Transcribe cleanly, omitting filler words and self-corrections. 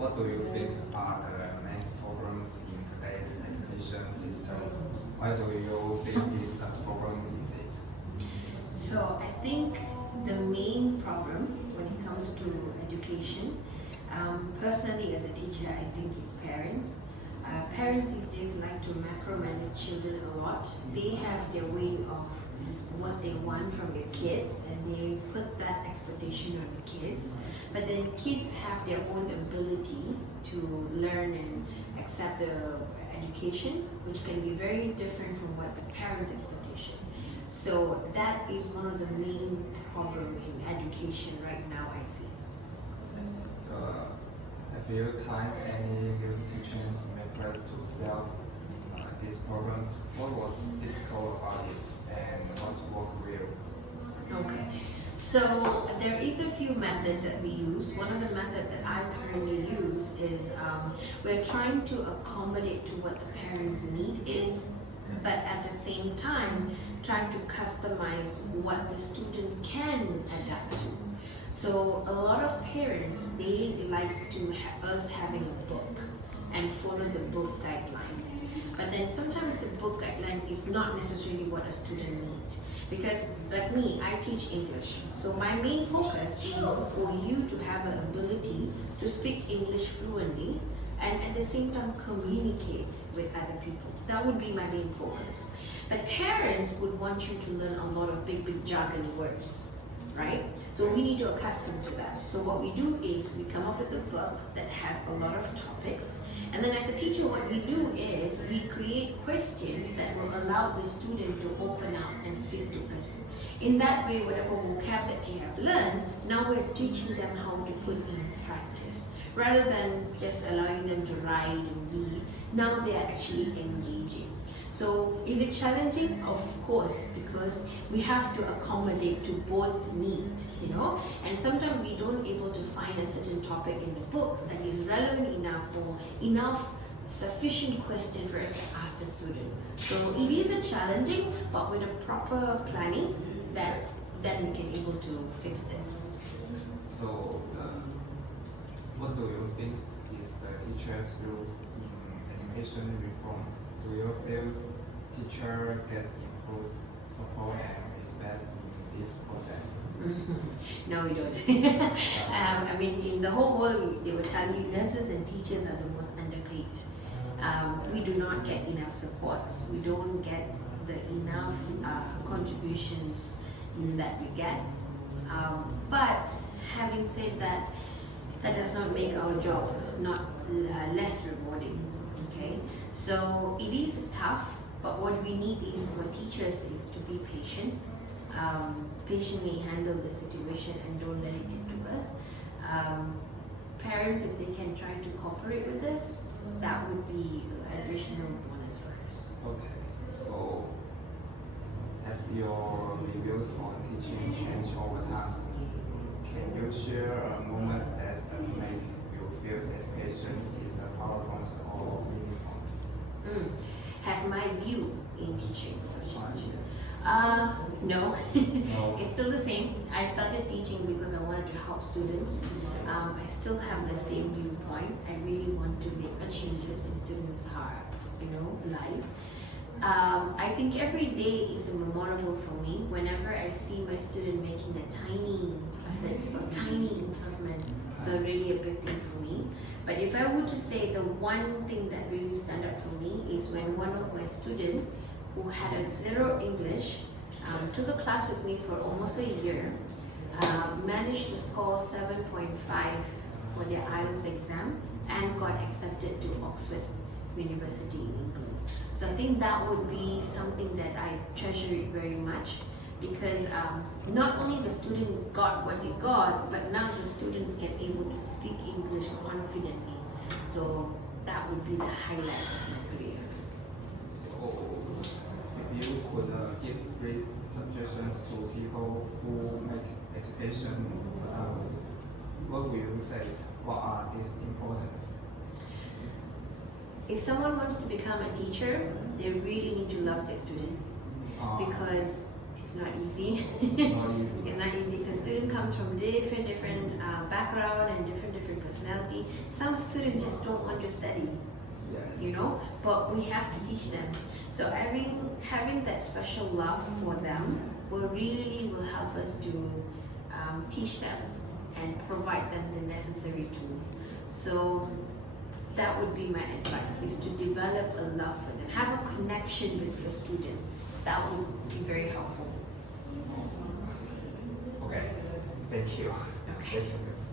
What do you think are the main problems in today's education system? Why do you think this problem is it? So I think the main problem when it comes to education, personally as a teacher, I think it's parents. Parents these days like to macromanage children a lot. They have their way of what they want from their kids and they put that expectation on the kids. But then kids have their own ability to learn and accept the education, which can be very different from what the parents' expectation. So that is one of the main problem in education right now, I see. Have you tried any new teachings methods to solve these problems? What was difficult about it and what's worked well? Okay, so there is a few methods that we use. One of the methods that I currently use is we're trying to accommodate to what the parents' need is, but at the same time trying to customize what the student can adapt to. So a lot of parents, they like to us having a book and follow the book guideline. But then sometimes the book guideline is not necessarily what a student needs. Because like me, I teach English. So my main focus is for you to have an ability to speak English fluently and at the same time communicate with other people. That would be my main focus. But parents would want you to learn a lot of big jargon words, right? So we need to accustom to that. So what we do is we come up with a book that has a lot of topics. And then as a teacher, what we do is we create questions that will allow the student to open up and speak to us. In that way, whatever vocab that you have learned, now we're teaching them how to put in practice. Rather than just allowing them to write and read, now they are actually engaging. So is it challenging? Of course, because we have to accommodate to both needs, you know, and sometimes we don't able to find a certain topic in the book that is relevant enough or enough sufficient question for us to ask the student. So it is a challenging, but with a proper planning, that then we can able to fix this. So what do you think is the teacher's roles in education reform? Do you feel teacher gets improved support and respect in this process? No, we don't. I mean, in the whole world, they will tell you nurses and teachers are the most underpaid. We do not get enough supports. We don't get the enough contributions that we get. But having said that, that does not make our job not less rewarding. Okay, so it is tough, but what we need is for teachers is to be patient, patiently handle the situation and don't let it get to us. Parents, if they can try to cooperate with this, that would be additional bonus for us. Okay, so as your reviews on teaching change over time, can you share a moment that made you feel education is a powerful or meaningful? Have my view in teaching changed? No, No. it's still the same. I started teaching because I wanted to help students. I still have the same viewpoint. I really want to make a changes in students' heart, life. I think every day is a memorable for me. Whenever I see my student making a tiny effort or tiny improvement, it's already a big thing for me. But if I were to say the one thing that really stand out for me is when one of my students who had a zero English took a class with me for almost a year, managed to score 7.5 for their IELTS exam and got accepted to Oxford University in England. So I think that would be something that I treasure it very much, because not only the student got what they got, but now the students get able to speak English confidently. So that would be the highlight of my career. So if you could give 3 suggestions to people who make education, what will you say? What are these important? If someone wants to become a teacher, they really need to love their student, because it's not easy. It's not easy. It's not easy because student comes from different background and different personality. Some students just don't want to study, Yes. you know, but we have to teach them. So having that special love for them will help us to teach them and provide them the necessary tool. So that would be my advice, is to develop a love for them, have a connection with your student. That would be very helpful. Okay. Thank you. Okay. Thank you.